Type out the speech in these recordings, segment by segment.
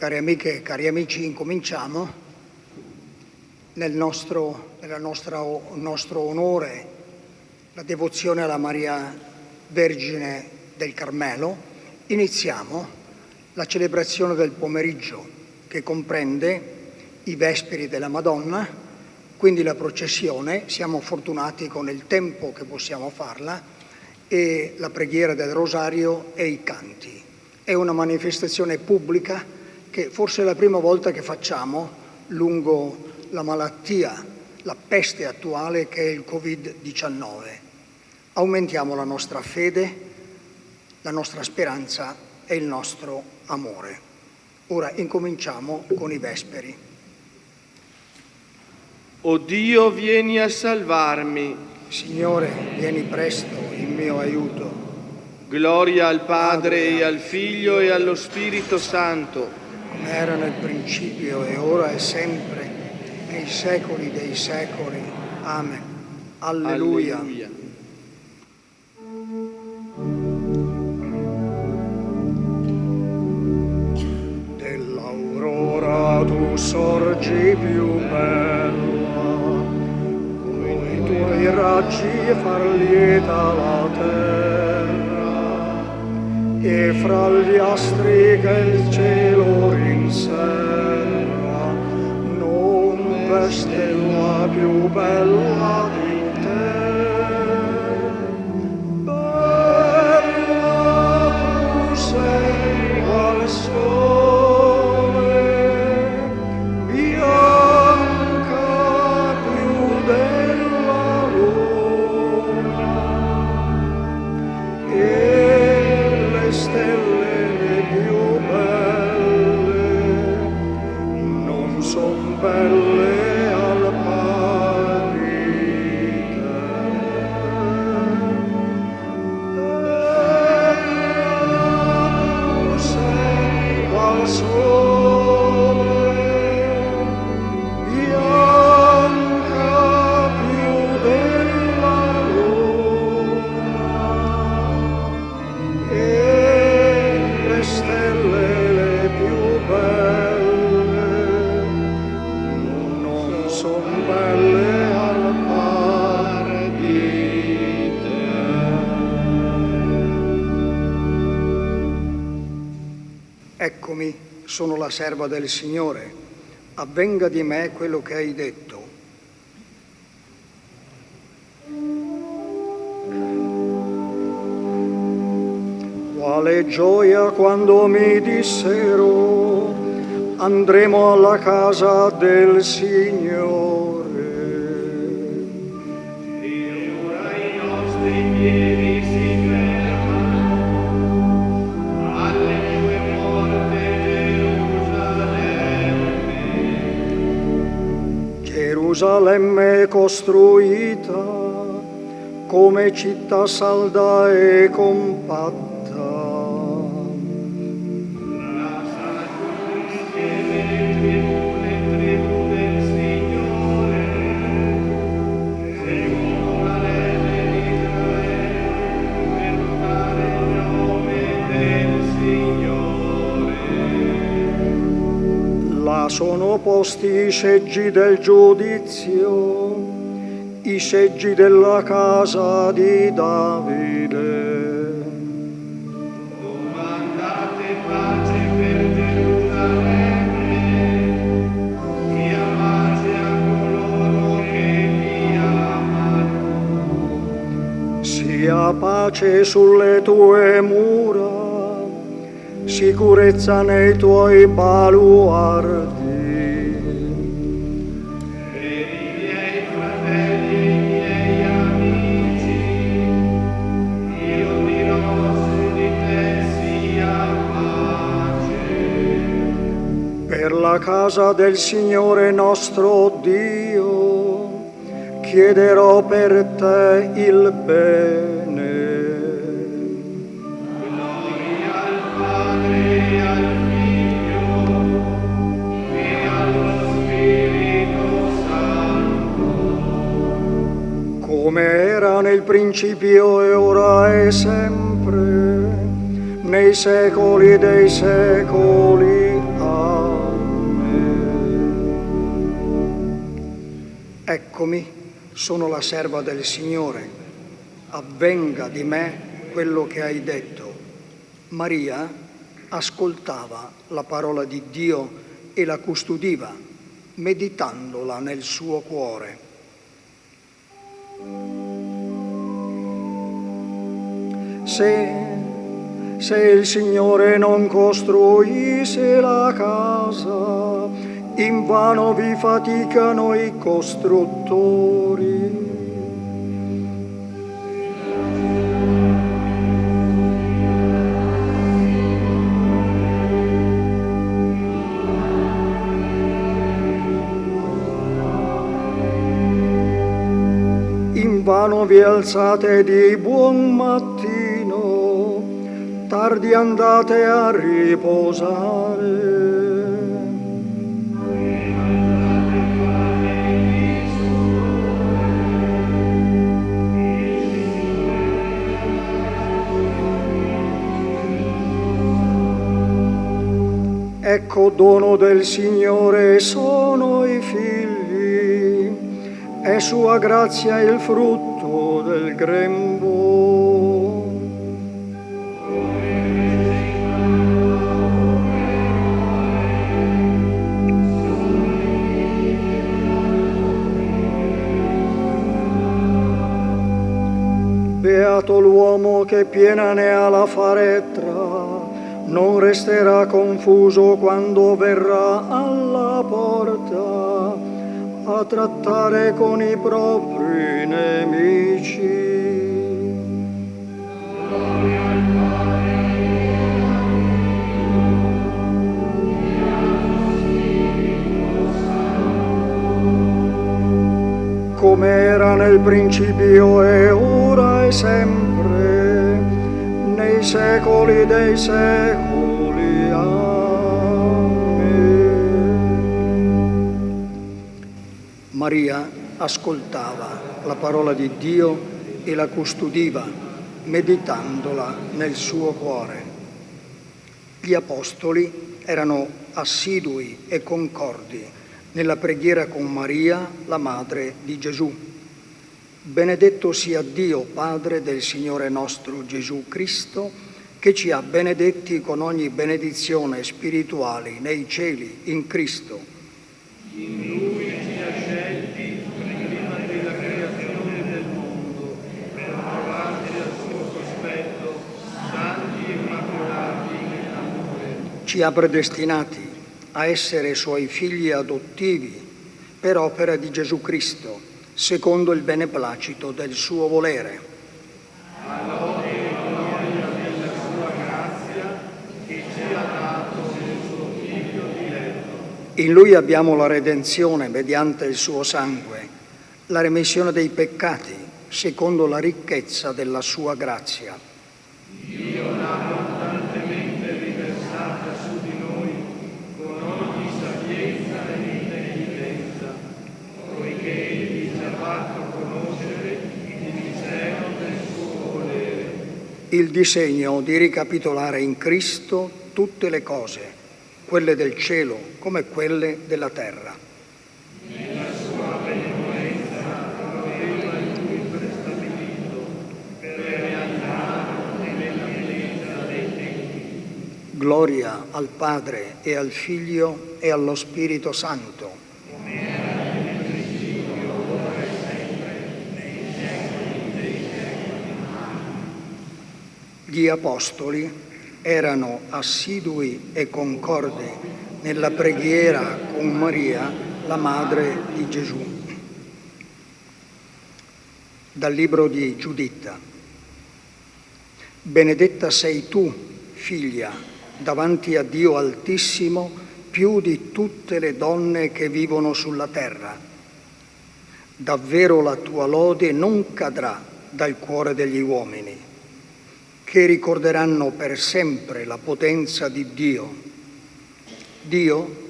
Cari amiche e cari amici, incominciamo nel nostro onore la devozione alla Maria Vergine del Carmelo. Iniziamo la celebrazione del pomeriggio che comprende i Vesperi della Madonna, quindi la processione. Siamo fortunati con il tempo che possiamo farla, e la preghiera del Rosario e i canti. È una manifestazione pubblica che forse è la prima volta che facciamo lungo la malattia, la peste attuale che è il Covid-19. Aumentiamo la nostra fede, la nostra speranza e il nostro amore. Ora incominciamo con i Vesperi. O Dio, vieni a salvarmi. Signore, vieni presto in mio aiuto. Gloria al Padre e al Figlio e allo Spirito Santo, come era nel principio e ora e sempre, nei secoli dei secoli. Amen. Alleluia. Alleluia. Dell'aurora tu sorgi più bella, con i tuoi raggi far lieta la terra, e fra gli astri che il cielo rinserra non v'è stella più bella di te. Bella tu sei qual sole, bianca più della luna, e le stelle più belle non son belle al pari te. Tu sei qual sole, bianca più della luna, e le stelle le più belle non son belle al pari di te. Eccomi, sono la serva del Signore, avvenga di me quello che hai detto. Quale gioia quando mi dissero: andremo alla casa del Signore. E ora i nostri piedi si fermano alle tue porte, Gerusalemme. Gerusalemme costruita come città salda e compatta, sono posti i seggi del giudizio, i seggi della casa di Davide. Domandate pace per Gerusalemme, dia pace a coloro che vi amano. Sia pace sulle tue mura, sicurezza nei tuoi baluardi. Per la casa del Signore nostro Dio chiederò per te il bene. Gloria al Padre e al Figlio e allo Spirito Santo, come era nel principio e ora e sempre, nei secoli dei secoli. Amen. Eccomi, sono la serva del Signore, avvenga di me quello che hai detto. Maria ascoltava la parola di Dio e la custodiva, meditandola nel suo cuore. Se il Signore non costruisse la casa, invano vi faticano i costruttori. Invano vi alzate di buon mattino, tardi andate a riposare. Ecco, dono del Signore sono i figli, è sua grazia il frutto del grembo. Beato l'uomo che piena ne ha la faretra, non resterà confuso quando verrà alla porta a trattare con i propri nemici. Come era nel principio e ora e sempre, nei secoli dei secoli. Amen. Maria ascoltava la parola di Dio e la custodiva, meditandola nel suo cuore. Gli apostoli erano assidui e concordi nella preghiera con Maria, la madre di Gesù. Benedetto sia Dio, Padre del Signore nostro Gesù Cristo, che ci ha benedetti con ogni benedizione spirituale nei cieli in Cristo. In Lui ci ha scelti prima della creazione del mondo per trovarci al suo cospetto, santi e immacolati in amore. Ci ha predestinati a essere Suoi figli adottivi per opera di Gesù Cristo, secondo il beneplacito del suo volere. A lode e gloria della sua grazia che ci ha dato nel suo Figlio diletto. In Lui abbiamo la redenzione mediante il suo sangue, la remissione dei peccati, secondo la ricchezza della sua grazia. Dio l'ha abbondantemente riversata su di noi con ogni sapienza e intelligenza, poiché Egli ci ha fatto conoscere il mistero del suo volere. Il disegno di ricapitolare in Cristo tutte le cose, quelle del cielo come quelle della terra. Nella sua benevolenza lo aveva in lui prestabilito per realizzarlo nella pienezza dei tempi. Gloria al Padre e al Figlio e allo Spirito Santo. Gli apostoli erano assidui e concordi nella preghiera con Maria, la madre di Gesù. Dal libro di Giuditta. Benedetta sei tu, figlia, davanti a Dio Altissimo, più di tutte le donne che vivono sulla terra. Davvero la tua lode non cadrà dal cuore degli uomini, che ricorderanno per sempre la potenza di Dio. Dio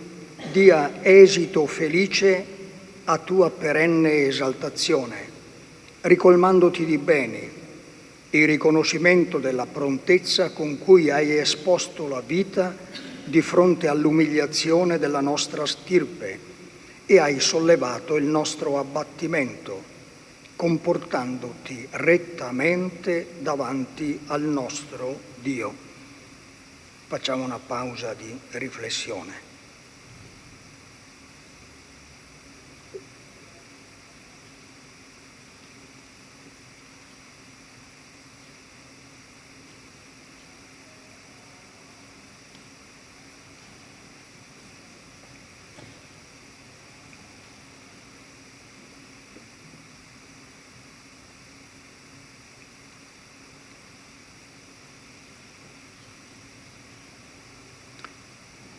dia esito felice a tua perenne esaltazione, ricolmandoti di beni, il riconoscimento della prontezza con cui hai esposto la vita di fronte all'umiliazione della nostra stirpe e hai sollevato il nostro abbattimento, comportandoti rettamente davanti al nostro Dio. Facciamo una pausa di riflessione.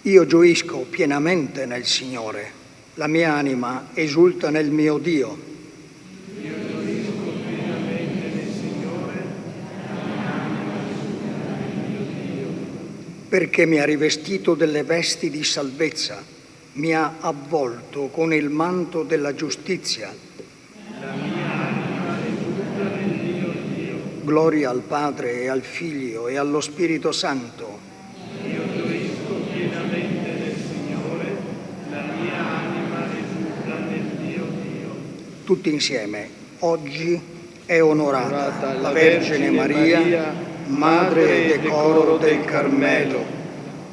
Io gioisco pienamente nel Signore, la mia anima esulta nel mio Dio. Io gioisco pienamente nel Signore, la mia anima esulta nel mio Dio. Perché mi ha rivestito delle vesti di salvezza, mi ha avvolto con il manto della giustizia. La mia anima esulta nel mio Dio. Gloria al Padre e al Figlio e allo Spirito Santo. Io gioisco pienamente nel Signore, la mia anima esulta nel mio Dio. Tutti insieme, oggi è onorata la Vergine Maria, Madre e Decoro del Carmelo.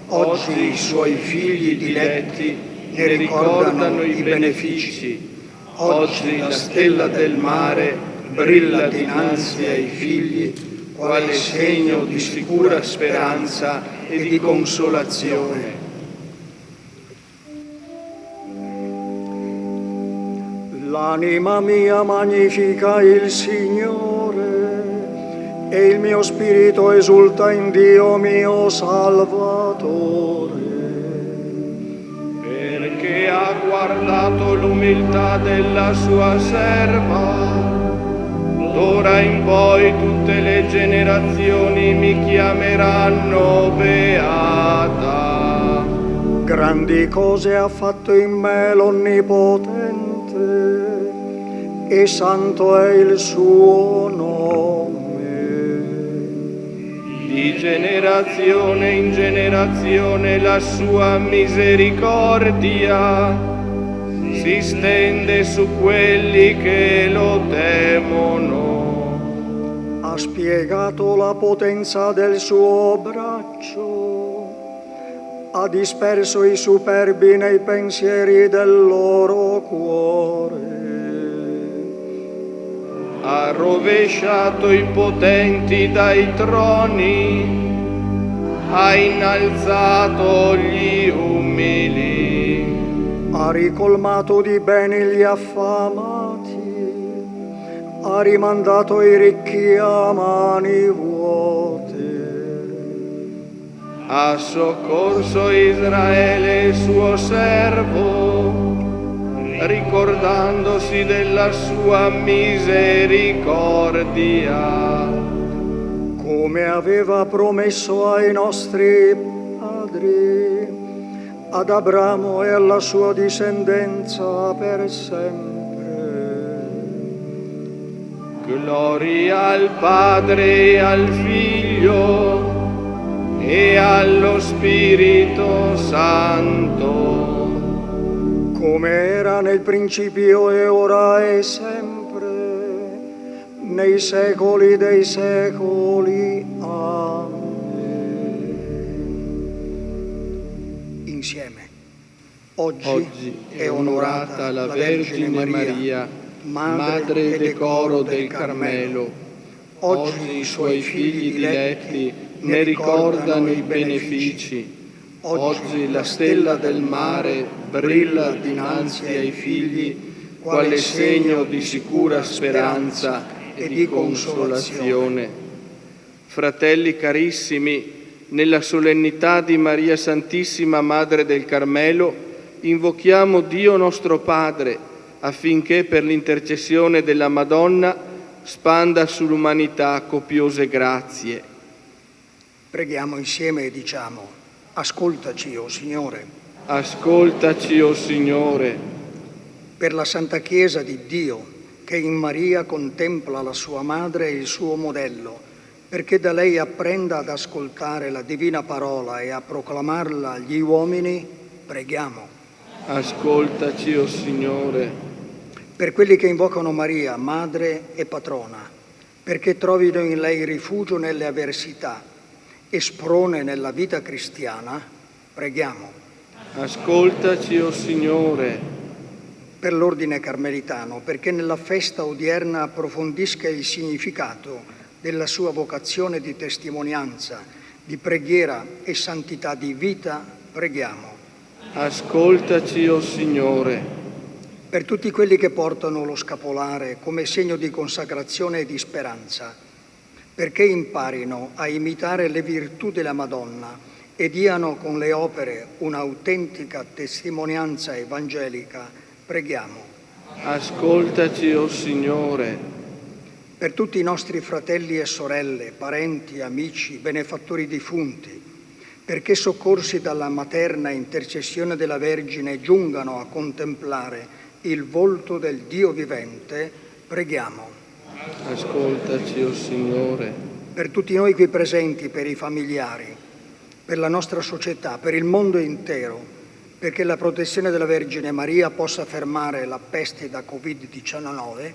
Oggi i suoi figli diletti ne ricordano i benefici. Oggi la stella del mare brilla dinanzi ai figli, quale segno di sicura speranza e di consolazione. L'anima mia magnifica il Signore e il mio spirito esulta in Dio mio Salvatore. Perché ha guardato l'umiltà della sua serva. D'ora in poi tutte le generazioni mi chiameranno beata. Grandi cose ha fatto in me l'Onnipotente e santo è il suo nome. Di generazione in generazione la sua misericordia si stende su quelli che lo temono. Ha spiegato la potenza del suo braccio, ha disperso i superbi nei pensieri del loro cuore. Ha rovesciato i potenti dai troni, ha innalzato gli umili. Ha ricolmato di beni gli affamati, ha rimandato i ricchi a mani vuote. Ha soccorso Israele suo servo, ricordandosi della sua misericordia. Come aveva promesso ai nostri padri, ad Abramo e alla sua discendenza per sempre. Gloria al Padre e al Figlio e allo Spirito Santo, come era nel principio e ora e sempre, nei secoli dei secoli. Amen. Insieme. Oggi è onorata la Vergine Maria, Madre e Decoro del Carmelo. Oggi i suoi figli diletti ne ricordano i benefici. Oggi la stella del mare brilla dinanzi ai figli, quale segno di sicura speranza e di consolazione. Fratelli carissimi, nella solennità di Maria Santissima Madre del Carmelo, invochiamo Dio nostro Padre affinché per l'intercessione della Madonna spanda sull'umanità copiose grazie. Preghiamo insieme e diciamo: ascoltaci, o Signore. Ascoltaci, o Signore. Per la Santa Chiesa di Dio, che in Maria contempla la sua madre e il suo modello, perché da lei apprenda ad ascoltare la divina parola e a proclamarla agli uomini, preghiamo. Ascoltaci, o Signore. Per quelli che invocano Maria, madre e patrona, perché trovino in lei rifugio nelle avversità e sprone nella vita cristiana, preghiamo. Ascoltaci, o Signore. Per l'ordine carmelitano, perché nella festa odierna approfondisca il significato della sua vocazione di testimonianza, di preghiera e santità di vita, preghiamo. Ascoltaci, o Signore. Per tutti quelli che portano lo scapolare come segno di consacrazione e di speranza, perché imparino a imitare le virtù della Madonna e diano con le opere un'autentica testimonianza evangelica, preghiamo. Ascoltaci, o Signore. Per tutti i nostri fratelli e sorelle, parenti, amici, benefattori defunti, perché soccorsi dalla materna intercessione della Vergine giungano a contemplare il volto del Dio vivente, preghiamo. Ascoltaci, o Signore. Per tutti noi qui presenti, per i familiari, per la nostra società, per il mondo intero, perché la protezione della Vergine Maria possa fermare la peste da Covid-19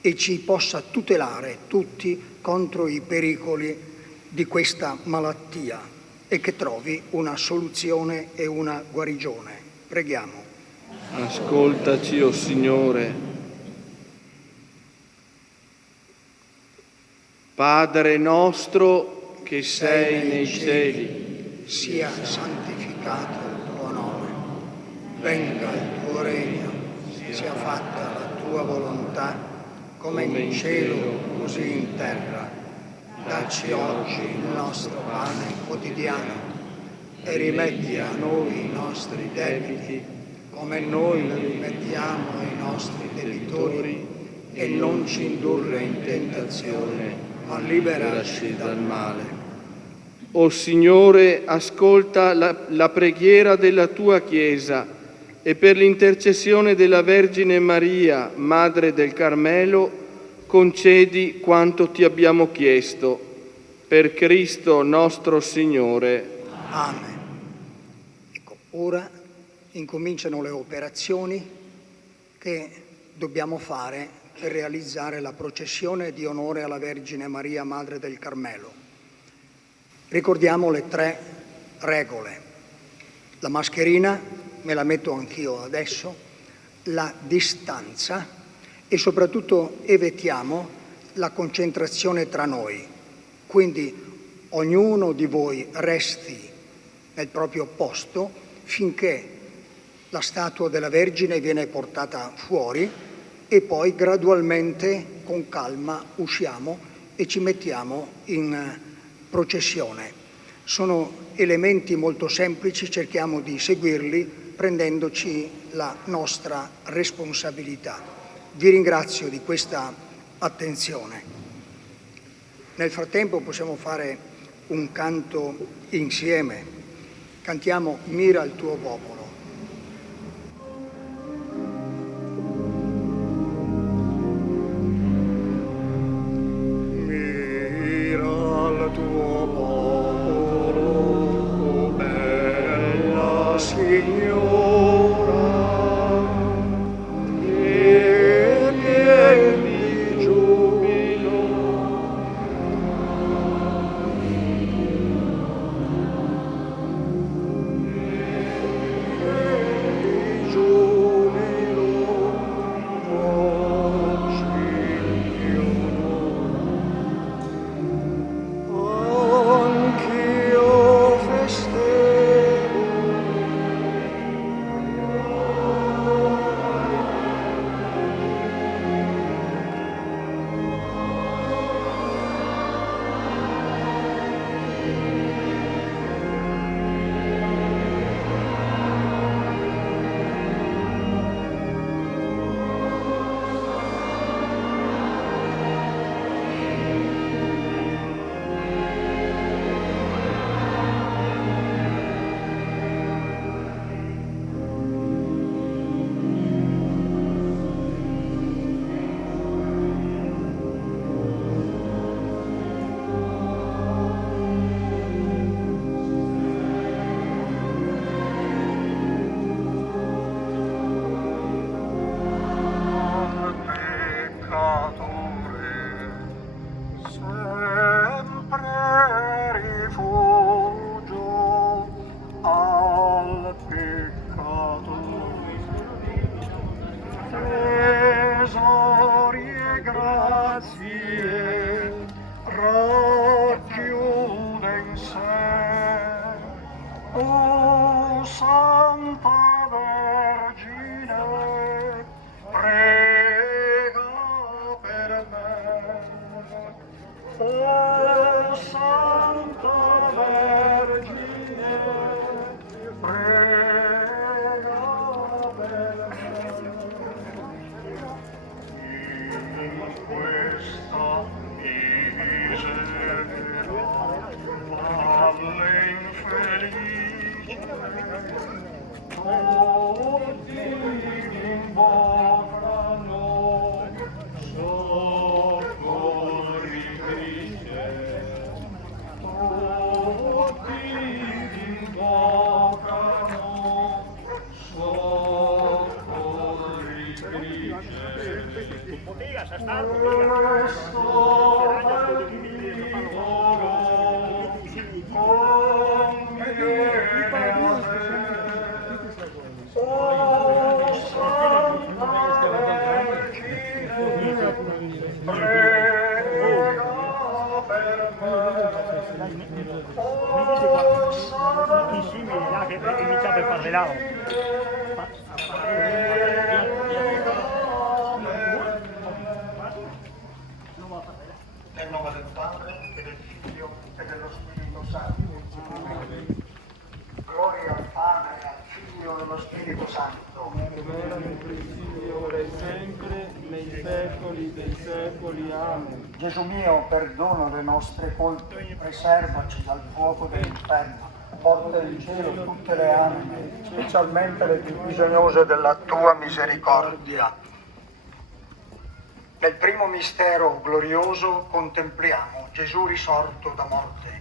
e ci possa tutelare tutti contro i pericoli di questa malattia e che trovi una soluzione e una guarigione. Preghiamo. Ascoltaci, o Signore. Padre nostro che sei nei cieli, sia santificato il tuo nome, venga il tuo regno, sia fatta la tua volontà, come in cielo così in terra. Dacci oggi il nostro pane quotidiano e rimetti a noi i nostri debiti, come noi li rimettiamo ai nostri debitori, e non ci indurre in tentazione, ma liberaci dal male. O Signore, ascolta la preghiera della tua Chiesa e per l'intercessione della Vergine Maria, Madre del Carmelo, concedi quanto ti abbiamo chiesto. Per Cristo nostro Signore. Amen. Ecco, ora incominciano le operazioni che dobbiamo fare per realizzare la processione di onore alla Vergine Maria, Madre del Carmelo. Ricordiamo le 3 regole. La mascherina, me la metto anch'io adesso, la distanza e soprattutto evitiamo la concentrazione tra noi. Quindi ognuno di voi resti nel proprio posto finché la statua della Vergine viene portata fuori e poi gradualmente, con calma, usciamo e ci mettiamo in processione. Sono elementi molto semplici, cerchiamo di seguirli prendendoci la nostra responsabilità. Vi ringrazio di questa attenzione. Nel frattempo possiamo fare un canto insieme. Cantiamo Mira il tuo popolo. O Santa Vergine, prega per me. O Santa Vergine, prega per me. In questa misera valle infelice, tutti invocano soccorritrice, tutti invocano soccorritrice. Questo conviene a te, o Santa Vergine, prega per me. O Santa nel nome del Padre, e del Figlio, e dello Spirito Santo. Amen. Gloria al Padre, al Figlio e allo Spirito Santo. Come era nel principio, ora e sempre, nei secoli dei secoli. Amen. Gesù mio, perdono le nostre colpe, preservaci dal fuoco dell'inferno, porta in cielo tutte le anime, specialmente le più bisognose della tua misericordia. Nel primo mistero glorioso contempliamo Gesù risorto da morte.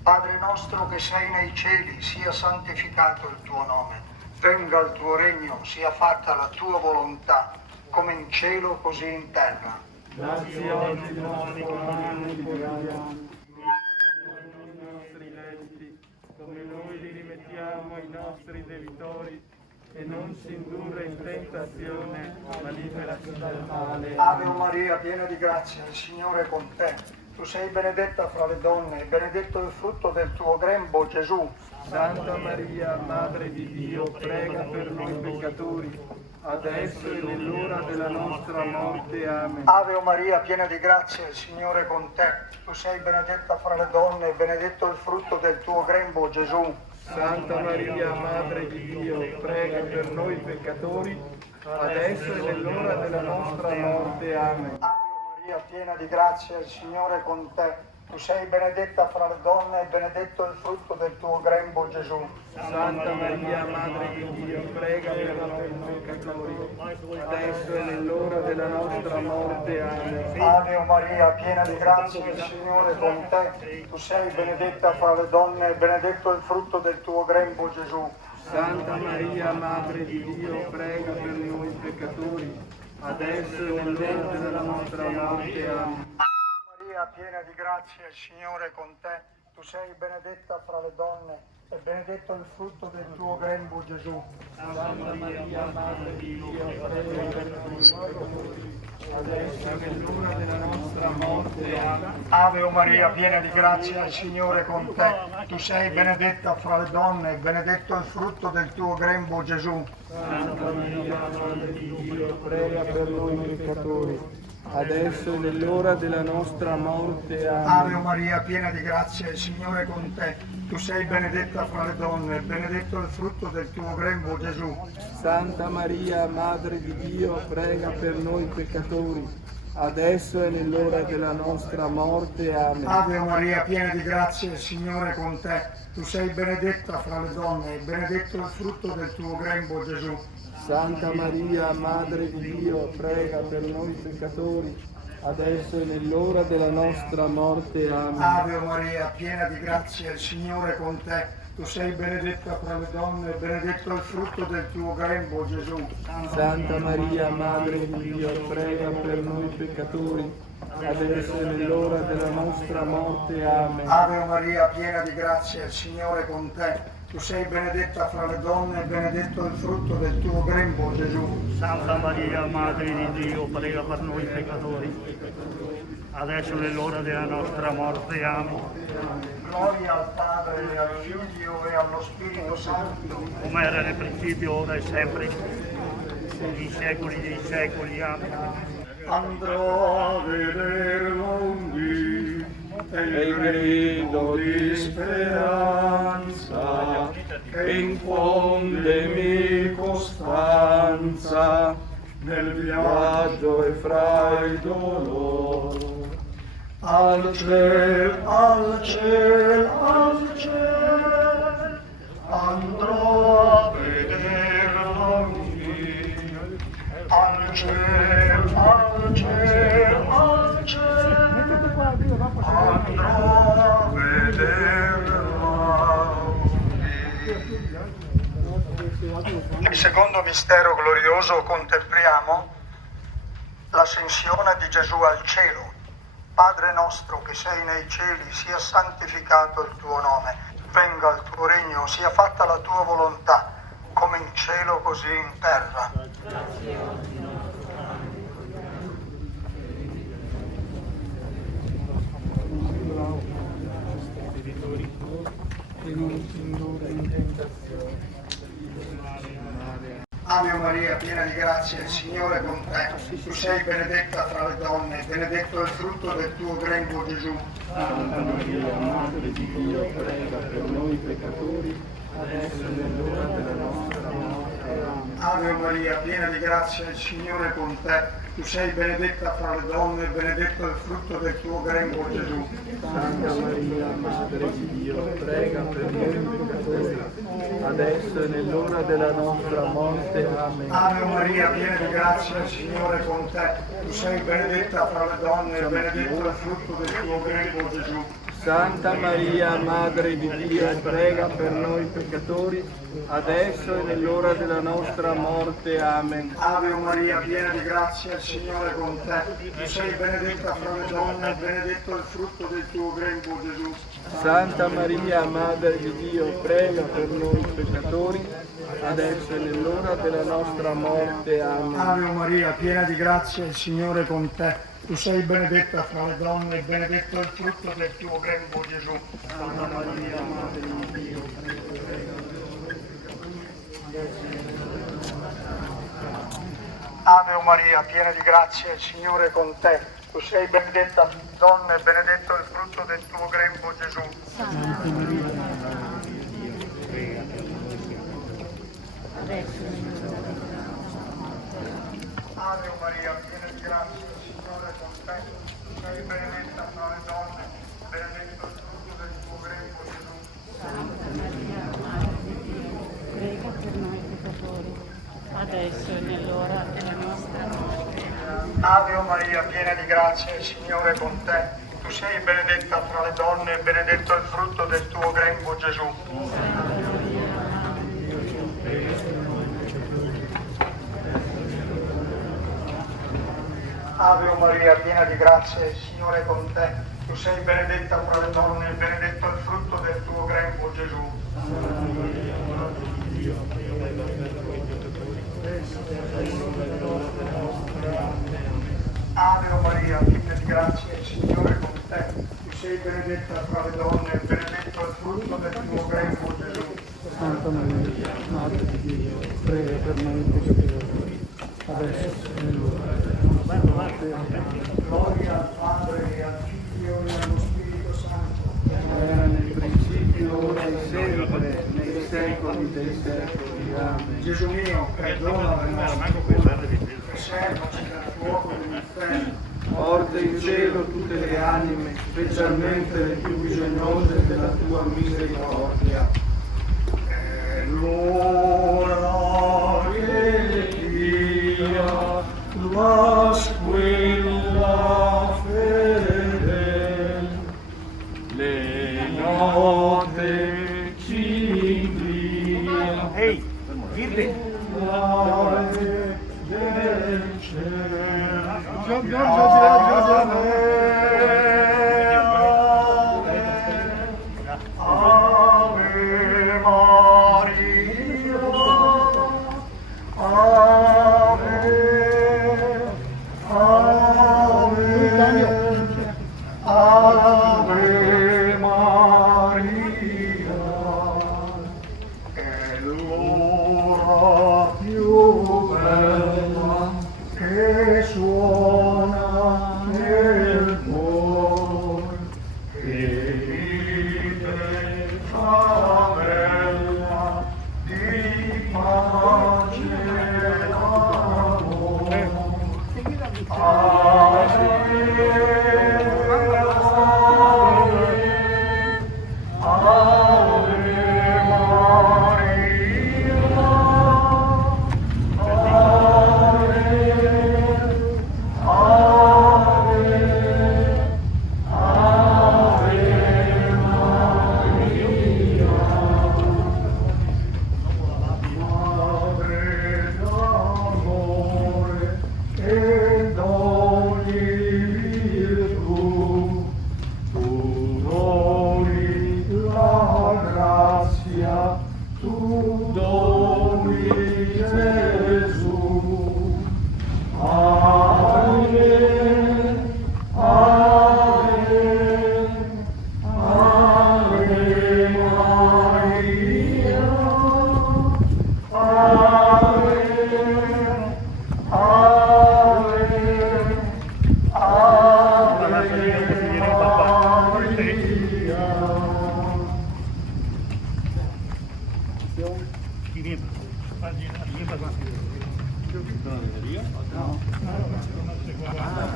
Padre nostro che sei nei cieli, sia santificato il tuo nome. Venga il tuo regno, sia fatta la tua volontà, come in cielo così in terra. Dacci oggi il nostro pane quotidiano, i nostri debiti, come noi li rimettiamo ai nostri debitori, e non ci indurre in tentazione, ma liberaci dal male. Ave Maria, piena di grazia, il Signore è con te. Tu sei benedetta fra le donne, e benedetto il frutto del tuo grembo, Gesù. Santa Maria, Madre di Dio, prega per noi peccatori, adesso e nell'ora della nostra morte. Amen. Ave Maria, piena di grazia, il Signore è con te. Tu sei benedetta fra le donne, e benedetto il frutto del tuo grembo, Gesù. Santa Maria, Madre di Dio, prega per noi peccatori, adesso e nell'ora della nostra morte. Amen. Ave Maria, piena di grazia, il Signore è con te. Tu sei benedetta fra le donne, e benedetto il frutto del tuo grembo, Gesù. Santa Maria, Madre di Dio, prega per noi peccatori, adesso e nell'ora della nostra morte. Amen. Ave Maria, piena di grazia, il Signore è con te. Tu sei benedetta fra le donne, e benedetto il frutto del tuo grembo, Gesù. Santa Maria, Madre di Dio, prega per noi peccatori, adesso e nell'ora della nostra morte. Amen. Maria, piena di grazia, il Signore è con te. Tu sei benedetta fra le donne, e benedetto il frutto del tuo grembo, Gesù. Santa Maria, Madre di Dio, prega per noi peccatori, adesso e nell'ora della nostra morte. Amen. Ave Maria, piena di grazia, il Signore è con te. Tu sei benedetta fra le donne, e benedetto il frutto del tuo grembo, Gesù. Santa Maria, Madre di Dio, prega per noi peccatori, adesso e nell'ora della nostra morte. Amen. Ave Maria, piena di grazia, il Signore è con te. Tu sei benedetta fra le donne, e benedetto il frutto del tuo grembo, Gesù. Santa Maria, Madre di Dio, prega per noi peccatori, adesso e nell'ora della nostra morte. Amen. Ave Maria, piena di grazia, il Signore è con te. Tu sei benedetta fra le donne, e benedetto il frutto del tuo grembo, Gesù. Santa Maria, Madre di Dio, prega per noi peccatori, adesso e nell'ora della nostra morte. Amen. Ave Maria, piena di grazia, il Signore è con te. Tu sei benedetta fra le donne, e benedetto il frutto del tuo grembo, Gesù. Santa Maria, Madre di Dio, prega per noi peccatori, adesso e nell'ora della nostra morte. Amen. Ave Maria, piena di grazia, il Signore è con te. Tu sei benedetta fra le donne, e benedetto il frutto del tuo grembo, Gesù. Santa Maria, Madre di Dio, prega per noi peccatori, adesso nell'ora della nostra morte. Amen. Gloria al Padre, e al Figlio e allo Spirito Santo. Come era nel principio, ora e sempre, nei secoli dei secoli. Amen. Andrò a vederlo un dì e il grido di speranza che infondemi costanza nel viaggio e fra i dolori. Al ciel, al ciel, al ciel, andrò a vederlo un dì. Al ciel, al ciel, al ciel, andrò a vederlo. Nel secondo mistero glorioso contempliamo l'ascensione di Gesù al cielo. Padre nostro che sei nei cieli, sia santificato il tuo nome, venga il tuo regno, sia fatta la tua volontà, come in cielo così in terra. Ave Maria, piena di grazia, il Signore è con te. Tu sei benedetta fra le donne, e benedetto è il frutto del tuo grembo, Gesù. Santa Maria, Madre di Dio, prega per noi peccatori, adesso è nell'ora della nostra morte. Amen. Ave Maria, piena di grazia, il Signore è con te. Tu sei benedetta fra le donne, e benedetto è il frutto del tuo grembo, Gesù. Santa Maria, Madre di Dio, prega per noi peccatori, adesso è nell'ora della nostra morte. Amen. Ave Maria, piena di grazia, il Signore è con te. Tu sei benedetta fra le donne, e benedetto è il frutto del tuo grembo, Gesù. Santa Maria, Madre di Dio, prega per noi peccatori, adesso e nell'ora della nostra morte. Amen. Ave Maria, piena di grazia, il Signore è con te. Tu sei benedetta fra le donne, e benedetto è il frutto del tuo grembo, Gesù. Santa Maria, Madre di Dio, prega per noi peccatori, adesso e nell'ora della nostra morte. Amen. Ave Maria, piena di grazia, il Signore è con te. Tu sei benedetta fra le donne, e benedetto è il frutto del tuo grembo, Gesù. Santa Maria, Madre di Dio, Ave Maria, piena di grazia, il Signore è con te. Tu sei benedetta fra le donne, e benedetto è il frutto del tuo grembo, Gesù. Santa Maria, Madre di Dio, prega per noi peccatori, adesso e nell'ora della nostra morte. Ave Maria, piena di grazia, il Signore è con te. Tu sei benedetta fra le donne, benedetto è il frutto del tuo grembo, Gesù. Santa Maria, Madre di Dio, prega per noi peccatori, adesso e nell'ora della nostra morte. Ave Maria, piena di grazia, il Signore è con te. Tu sei benedetta fra le donne, e benedetto è il frutto del tuo grembo, Gesù. Ave Maria, piena di grazia, il Signore è con te. Tu sei benedetta fra le donne, e benedetto è il frutto del tuo grembo, Gesù. Ave Maria, piena di grazia, il Signore è con te. Tu sei benedetta fra le donne, e benedetto è il frutto del tuo grembo, Gesù. Santa Maria, Madre di Dio, prega per noi peccatori, adesso e nell'ora della nostra morte. Amen. Gloria al Padre, e al Figlio e allo Spirito Santo. Era nel principio, ora e sempre, nei secoli dei secoli. Amen. Gesù mio, perdona le nostre colpe, preservaci dal fuoco dell'inferno. Porta in cielo tutte le anime, specialmente le più bisognose della tua misericordia. E l'ora che dia, quella fedele, le note ci invia. Ehi, Virde! Del cielo. Ave Maria, Ave, Ave,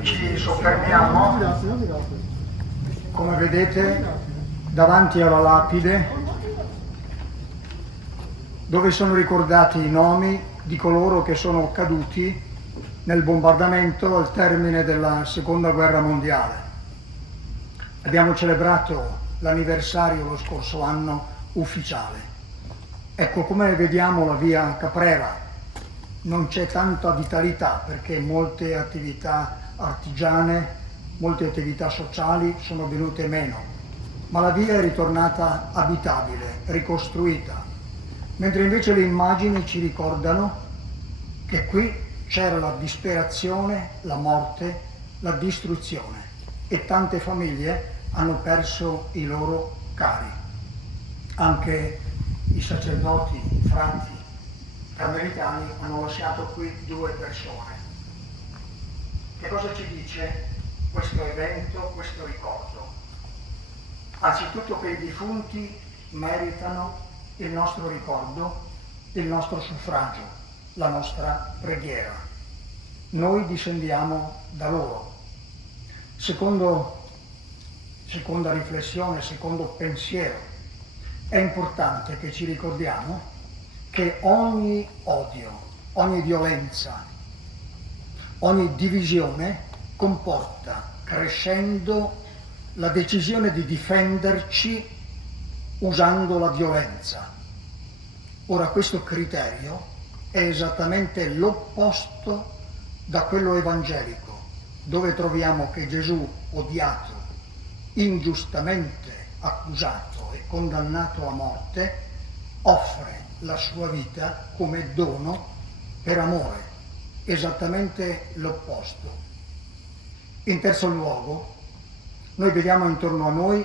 Ci soffermiamo, come vedete, davanti alla lapide dove sono ricordati i nomi di coloro che sono caduti nel bombardamento al termine della Seconda Guerra Mondiale. Abbiamo celebrato l'anniversario lo scorso anno ufficiale. Ecco, come vediamo la via Caprera non c'è tanta vitalità perché molte attività artigiane, molte attività sociali sono venute meno, ma la via è ritornata abitabile, ricostruita, mentre invece le immagini ci ricordano che qui c'era la disperazione, la morte, la distruzione e tante famiglie hanno perso i loro cari. Anche i sacerdoti, i frati carmelitani hanno lasciato qui 2 persone. Che cosa ci dice questo evento, questo ricordo? Anzitutto che i defunti meritano il nostro ricordo, il nostro suffragio, la nostra preghiera. Noi discendiamo da loro. Seconda riflessione, secondo pensiero, è importante che ci ricordiamo che ogni odio, ogni violenza, ogni divisione comporta, crescendo, la decisione di difenderci usando la violenza. Ora, questo criterio è esattamente l'opposto da quello evangelico, dove troviamo che Gesù, odiato, ingiustamente accusato e condannato a morte, offre la sua vita come dono per amore, esattamente l'opposto. In terzo luogo, noi vediamo intorno a noi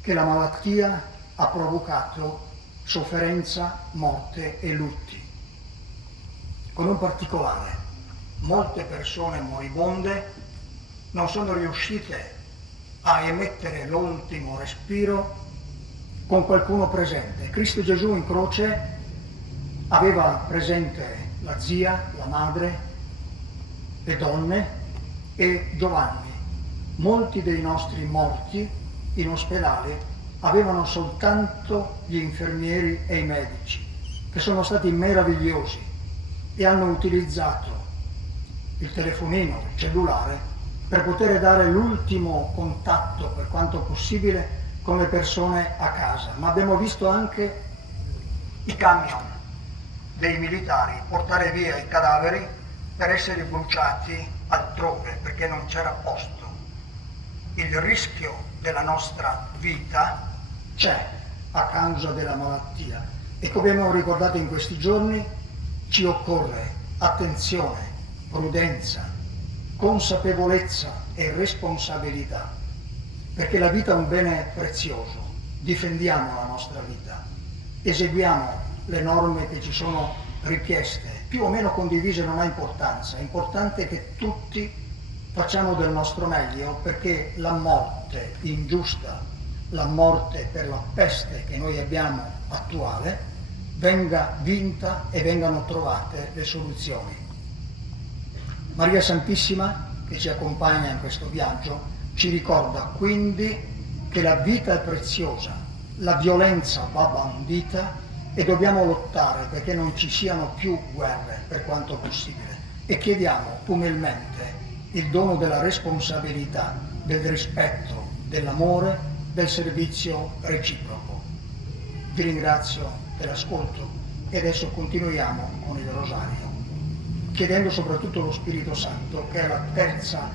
che la malattia ha provocato sofferenza, morte e lutti. Con un particolare, molte persone moribonde non sono riuscite a emettere l'ultimo respiro con qualcuno presente. Cristo Gesù in croce aveva presente la zia, la madre, le donne e Giovanni. Molti dei nostri morti in ospedale avevano soltanto gli infermieri e i medici, che sono stati meravigliosi e hanno utilizzato il telefonino, il cellulare, per poter dare l'ultimo contatto, per quanto possibile, con le persone a casa. Ma abbiamo visto anche i camion dei militari portare via i cadaveri per essere bruciati altrove, perché non c'era posto. Il rischio della nostra vita c'è a causa della malattia e, come abbiamo ricordato in questi giorni, ci occorre attenzione, prudenza, consapevolezza e responsabilità, perché la vita è un bene prezioso. Difendiamo la nostra vita, eseguiamo le norme che ci sono richieste, più o meno condivise non ha importanza, è importante che tutti facciamo del nostro meglio perché la morte ingiusta, la morte per la peste che noi abbiamo attuale, venga vinta e vengano trovate le soluzioni. Maria Santissima, che ci accompagna in questo viaggio, ci ricorda quindi che la vita è preziosa, la violenza va bandita e dobbiamo lottare perché non ci siano più guerre per quanto possibile. E chiediamo umilmente il dono della responsabilità, del rispetto, dell'amore, del servizio reciproco. Vi ringrazio per l'ascolto e adesso continuiamo con il rosario, chiedendo soprattutto lo Spirito Santo, che è la terza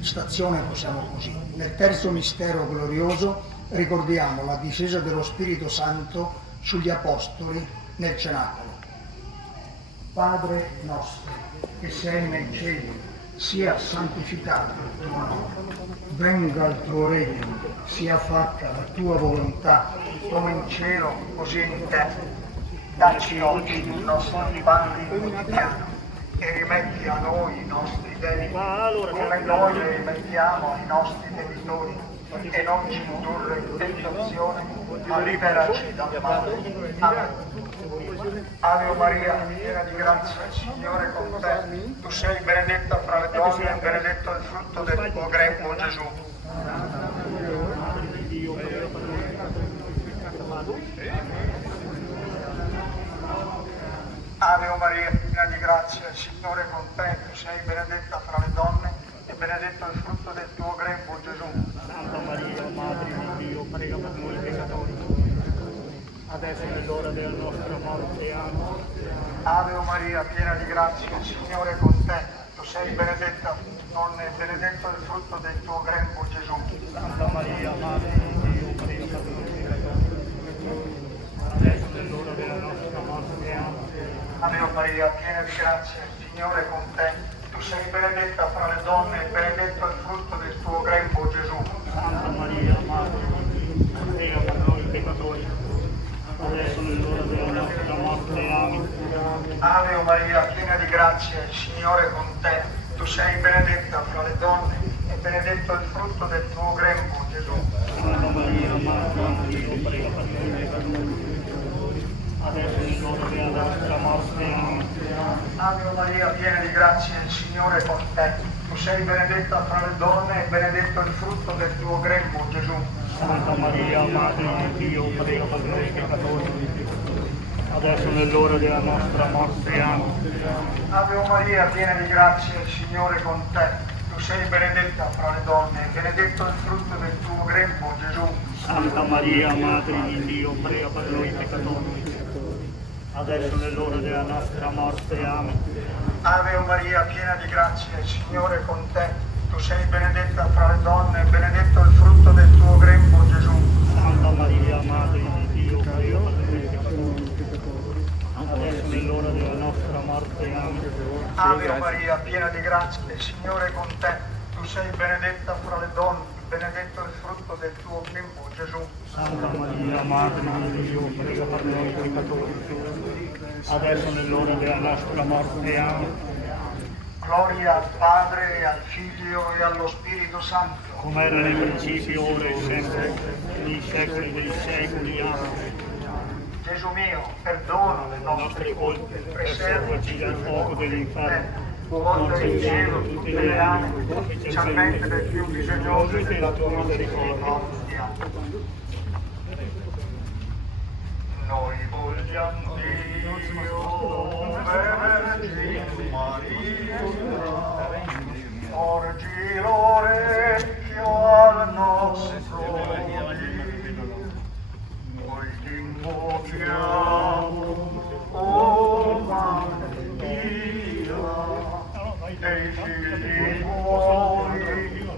stazione, possiamo così. Nel terzo mistero glorioso ricordiamo la discesa dello Spirito Santo sugli Apostoli nel Cenacolo. Padre nostro, che sei nei cieli, sia santificato il tuo nome, venga il tuo regno, sia fatta la tua volontà, come in cielo, così in terra. Dacci oggi il nostro pane quotidiano e rimetti a noi i nostri debiti, come noi li rimettiamo ai nostri debitori, e non ci indurre in tentazione, ma liberaci dal male. Amen. Ave Maria, piena di grazia, il Signore è con te. Tu sei benedetta fra le donne e benedetto il frutto del tuo grembo, Gesù. Ave Maria, piena di grazia, il Signore è con te. Tu sei benedetta fra le donne e benedetto il frutto del tuo grembo, Gesù. Santa Maria, Madre di Dio, prega per noi peccatori, adesso è l'ora della nostra morte. Amen. Ave Maria, piena di grazia, il Signore è con te. Tu sei benedetta fra le donne e benedetto il frutto del tuo grembo, Gesù. Santa Maria, Madre di Dio, prega per noi peccatori, adesso è l'ora della nostra morte. Amen. Ave Maria, piena di grazia, il Signore è con te. Tu sei benedetta fra le donne e benedetto il frutto del tuo grembo, Gesù. Santa Maria, Madre di Dio, prega per noi peccatori, adesso è l'ora della nostra morte. Amen. Ave Maria, piena di grazia, il Signore è con te. Tu sei benedetta fra le donne e benedetto il frutto del tuo grembo, Gesù. Santa Maria, Madre di Dio, prega per noi peccatori, adesso è l'ora della nostra morte. Amen. Ave Maria, piena di grazia, il Signore è con te. Tu sei benedetta fra le donne e benedetto il frutto del tuo grembo, Gesù. Santa Maria, Madre di Dio, prega per noi peccatori, adesso nell'ora della nostra morte. Amen. Ave Maria, piena di grazia, il Signore è con te. Tu sei benedetta fra le donne e benedetto il frutto del tuo grembo, Gesù. Santa Maria, Madre di Dio, prega per noi peccatori, adesso nell'ora della nostra morte. Amen. Ave Maria, piena di grazia, il Signore è con te. Tu sei benedetta fra le donne e benedetto il frutto del tuo grembo, Gesù. Santa Maria, Madre di Dio, prega per noi peccatori, adesso nell'ora della nostra morte. Amen. Ave Maria, piena di grazia, il Signore è con te. Tu sei benedetta fra le donne, benedetto il frutto del tuo grembo, Gesù. Santa Maria, Madre di Dio, prega per noi peccatori, adesso nell'ora della nostra morte. Amen. Gloria al Padre, al Figlio e allo Spirito Santo. Come era nel principio, ora e sempre, nei secoli dei secoli. Amen. Gesù mio, perdona le I nostre nostri colpi, preservaci preservaci dal fuoco dell'inferno, porta in cielo tutte le anime, specialmente le più bisognose della tua misericordia. Noi vogliamo Dio, Vergine Maria, porgi l'orecchio al nostro Dio. Noi ti invochiamo, o Maria, dei figli tuoi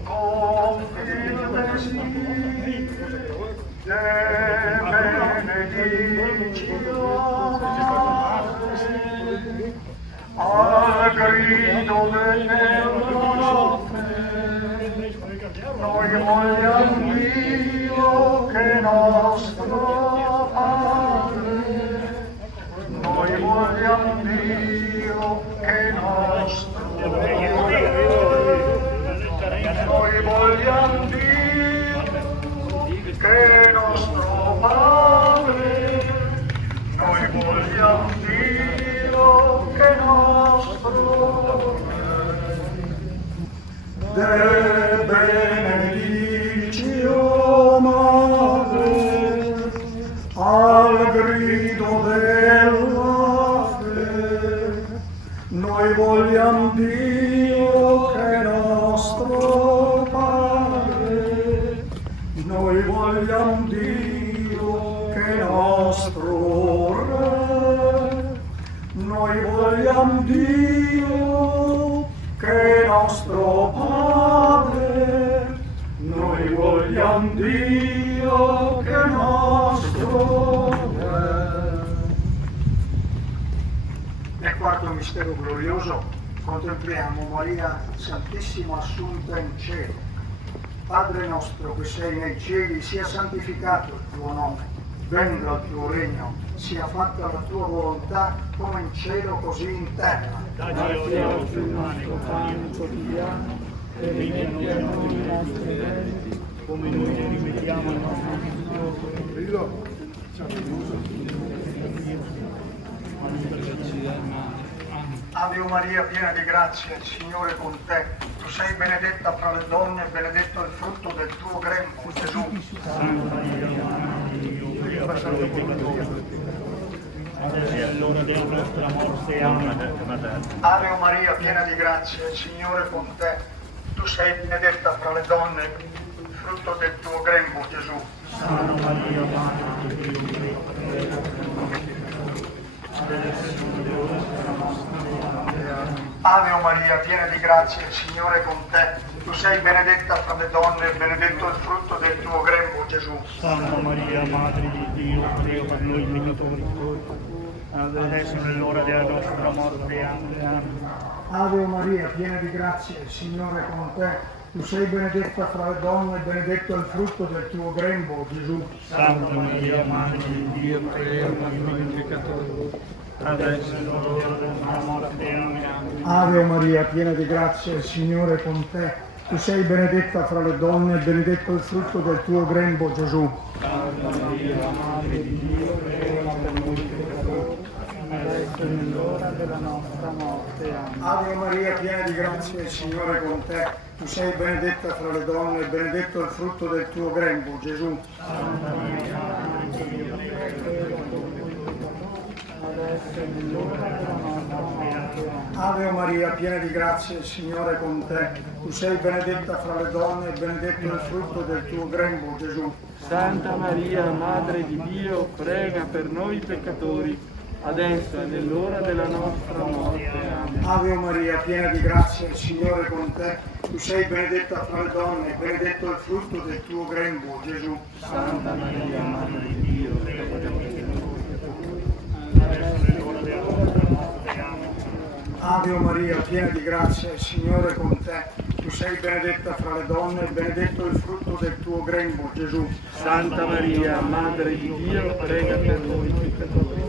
confidesi, te benediciamo, al grido dell'Europe, noi vogliamo Dio che nostro Padre, noi vogliamo Dio che nostro Padre, noi vogliamo Dio che nostro Padre, noi vogliamo Dio che nostro De benedictio Madre, al grido della fede, noi vogliamo Dio che nostro Padre, noi vogliamo Dio che nostro Re, noi vogliamo Dio che nostro Padre, noi vogliamo Dio che nostro Re. Nel quarto mistero glorioso contempliamo Maria Santissima assunta in cielo. Padre nostro che sei nei cieli, sia santificato il tuo nome, venga il tuo regno, sia fatta la tua volontà come in cielo così in terra. Dacci oggi il nostro pane quotidiano, e rimetti a noi i nostri debiti, come noi ne ripetiamo al nostro Dio. Ave Maria, piena di grazia, il Signore è con te. Tu sei benedetta fra le donne e benedetto il frutto del tuo grembo, Gesù. Santa Maria, Madre di Dio, prega per noi peccatori, adesso è l'ora della nostra morte. Amen. Ave Maria, piena di grazia, il Signore è con te. Tu sei benedetta fra le donne, il frutto del tuo grembo, Gesù. Santa Maria, Madre di Dio, prega per noi peccatori, adesso è l'ora della nostra morte. Amen. Ave Maria, piena di grazia, il Signore è con te. Tu sei benedetta fra le donne e benedetto il frutto del tuo grembo, Gesù. Santa Maria, Madre di Dio, prega per noi peccatori, adesso è l'ora della nostra morte. Amen. Ave Maria, piena di grazia, il Signore è con te. Tu sei benedetta fra le donne e benedetto il frutto del tuo grembo, Gesù. Santa Maria, Madre di Dio, prega per noi peccatori, adesso è l'ora della nostra morte. Amen. Ave Maria, piena di grazia, il Signore è con te. Tu sei benedetta fra le donne e benedetto il frutto del tuo grembo, Gesù. Santa Maria, Madre di Dio, prega per noi peccatori, adesso è l'ora della nostra morte. Amen. Ave Maria, piena di grazia, il Signore è con te. Tu sei benedetta fra le donne e benedetto il frutto del tuo grembo, Gesù. Santa Maria, Madre di Dio, prega per noi peccatori, adesso è l'ora della nostra morte. Amen. Ave Maria, piena di grazia, il Signore è con te. Tu sei benedetta fra le donne e benedetto il frutto del tuo grembo, Gesù. Santa Maria, Madre di Dio, prega per noi peccatori, adesso è nell'ora della nostra morte. Amen. Ave Maria, piena di grazia, il Signore è con te. Tu sei benedetta fra le donne e benedetto il frutto del tuo grembo, Gesù. Santa Maria, Madre di Dio, prega per noi peccatori, adesso è l'ora della nostra morte. Amen. Ave Maria, piena di grazia, il Signore è con te. Tu sei benedetta fra le donne e benedetto il frutto del tuo grembo, Gesù. Santa Maria, Madre di Dio, prega per noi peccatori,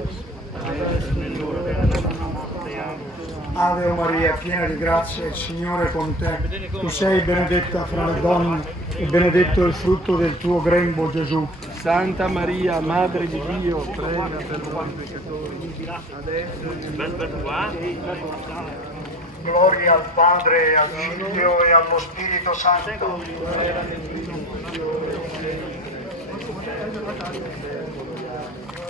adesso è nell'ora della nostra morte. Amen. Ave Maria, piena di grazia, il Signore è con te. Tu sei benedetta fra le donne e benedetto il frutto del tuo grembo, Gesù. Santa Maria, Madre di Dio, prega per noi peccatori, adesso è nell'ora della nostra morte. Gloria al Padre, al Figlio e allo Spirito Santo.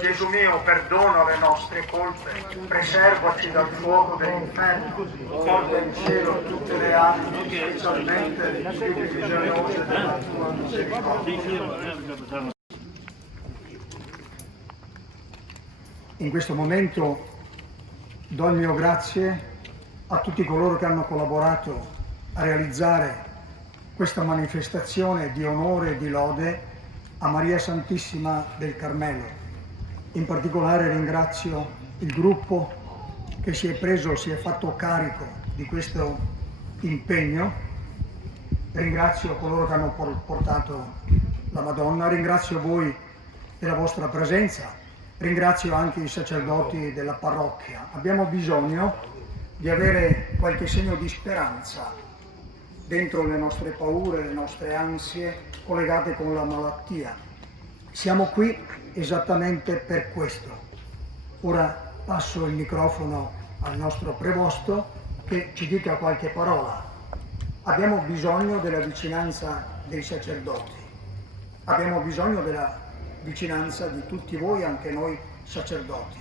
Gesù mio, perdona le nostre colpe, preservaci dal fuoco dell'inferno, porta in cielo tutte le anime, specialmente le più bisognose della tua misericordia. In questo momento do il mio grazie a tutti coloro che hanno collaborato a realizzare questa manifestazione di onore e di lode a Maria Santissima del Carmelo. In particolare ringrazio il gruppo che si è fatto carico di questo impegno, ringrazio coloro che hanno portato la Madonna, ringrazio voi della vostra presenza, ringrazio anche i sacerdoti della parrocchia. Abbiamo bisogno di avere qualche segno di speranza dentro le nostre paure, le nostre ansie collegate con la malattia. Siamo qui esattamente per questo. Ora passo il microfono al nostro prevosto che ci dica qualche parola. Abbiamo bisogno della vicinanza dei sacerdoti, abbiamo bisogno della vicinanza di tutti voi, anche noi sacerdoti.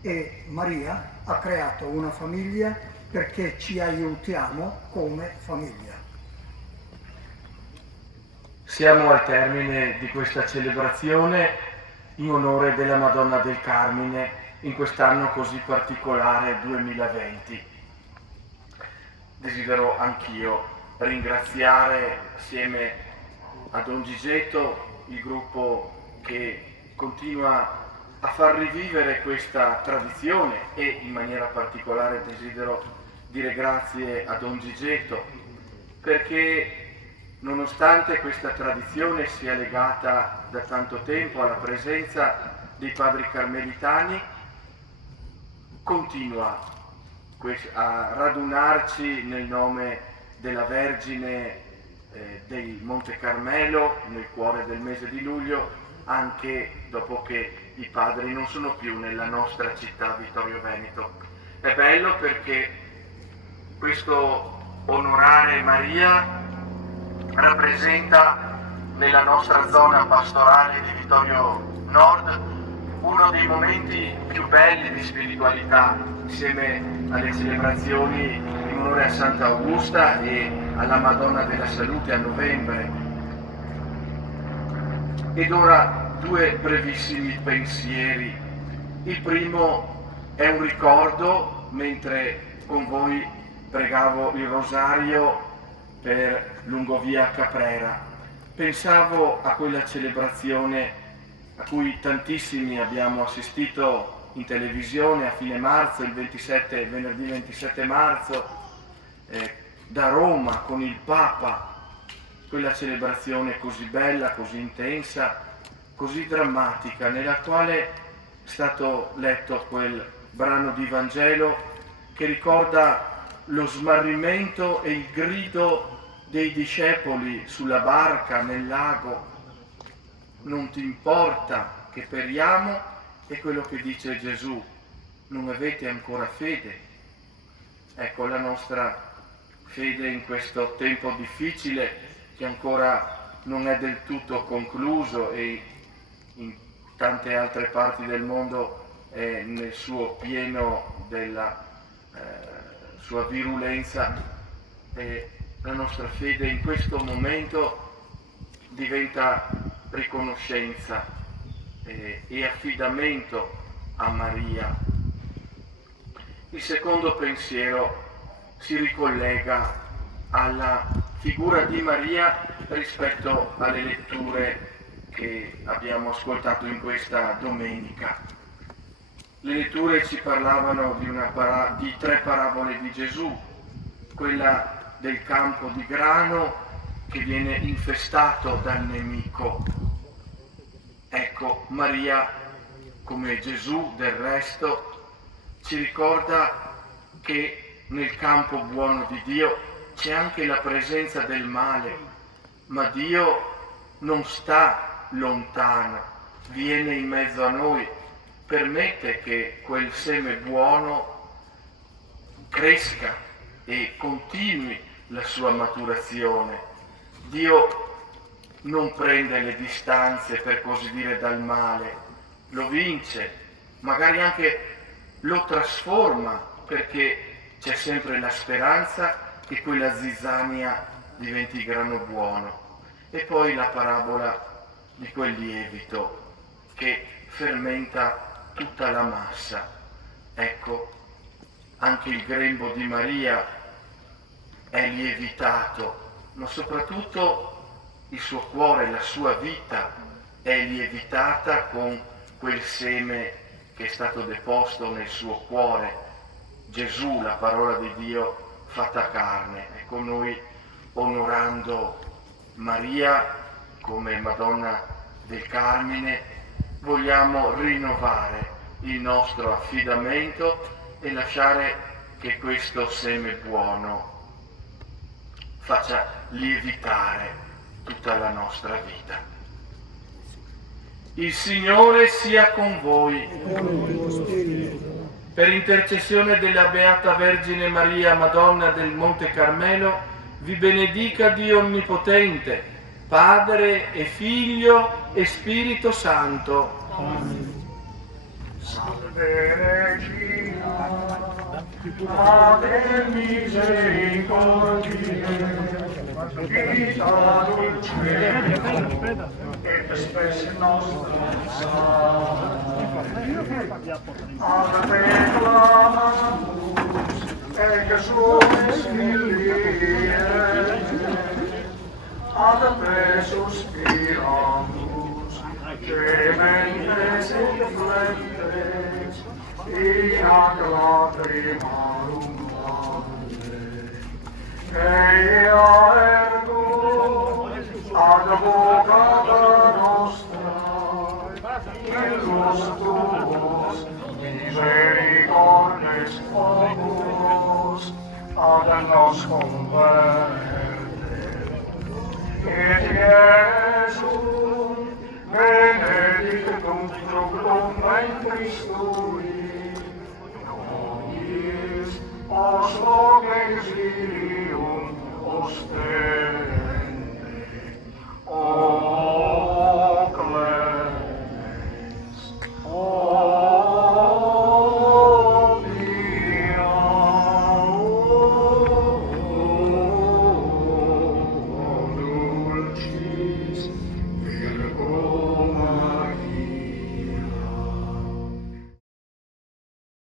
E Maria ha creato una famiglia perché ci aiutiamo come famiglia. Siamo al termine di questa celebrazione in onore della Madonna del Carmine in quest'anno così particolare 2020. Desidero anch'io ringraziare assieme a Don Gigetto il gruppo che continua a far rivivere questa tradizione e in maniera particolare desidero dire grazie a Don Gigetto perché nonostante questa tradizione sia legata da tanto tempo alla presenza dei padri carmelitani, continua a radunarci nel nome della Vergine del Monte Carmelo nel cuore del mese di luglio, anche dopo che i padri non sono più nella nostra città Vittorio Veneto. È bello perché questo onorare Maria rappresenta nella nostra zona pastorale di Vittorio Nord uno dei momenti più belli di spiritualità, insieme alle celebrazioni in onore a Santa Augusta e alla Madonna della Salute a novembre. Ed ora due brevissimi pensieri. Il primo è un ricordo mentre con voi pregavo il rosario per Lungovia Caprera. Pensavo a quella celebrazione a cui tantissimi abbiamo assistito in televisione a fine marzo, venerdì 27 marzo, da Roma con il Papa, quella celebrazione così bella, così intensa, così drammatica, nella quale è stato letto quel brano di Vangelo che ricorda lo smarrimento e il grido dei discepoli sulla barca nel lago. Non ti importa che periamo, è quello che dice Gesù, non avete ancora fede. Ecco la nostra fede in questo tempo difficile che ancora non è del tutto concluso e in tante altre parti del mondo è nel suo pieno della sua virulenza. La nostra fede in questo momento diventa riconoscenza e affidamento a Maria. Il secondo pensiero si ricollega alla figura di Maria rispetto alle letture che abbiamo ascoltato in questa domenica. Le letture ci parlavano di tre parabole di Gesù, quella del campo di grano che viene infestato dal nemico. Ecco, Maria, come Gesù del resto, ci ricorda che nel campo buono di Dio c'è anche la presenza del male, ma Dio non sta lontano, viene in mezzo a noi, permette che quel seme buono cresca e continui la sua maturazione. Dio non prende le distanze, per così dire, dal male, lo vince, magari anche lo trasforma, perché c'è sempre la speranza che quella zizzania diventi grano buono. E poi la parabola di quel lievito che fermenta tutta la massa. Ecco, anche il grembo di Maria è lievitato, ma soprattutto il suo cuore, la sua vita è lievitata con quel seme che è stato deposto nel suo cuore. Gesù, la parola di Dio fatta carne. Ecco, noi onorando Maria come Madonna del Carmine vogliamo rinnovare il nostro affidamento e lasciare che questo seme buono faccia lievitare tutta la nostra vita. Il Signore sia con voi. Per intercessione della Beata Vergine Maria, Madonna del Monte Carmelo, vi benedica Dio Onnipotente, Padre e Figlio e Spirito Santo. Salve Regina, Madre misericordiae, vita dulce, et spes nostra ad te clamamus, exules Filiae, ad te suspiramus, gementes inflectes, in ac lacrimarum vade. Ea ergo ad vocata nostra, illus tuos misericordes opus ad nos converte. et Jesum benedictum fructum ventris tui, os hoc exilium oster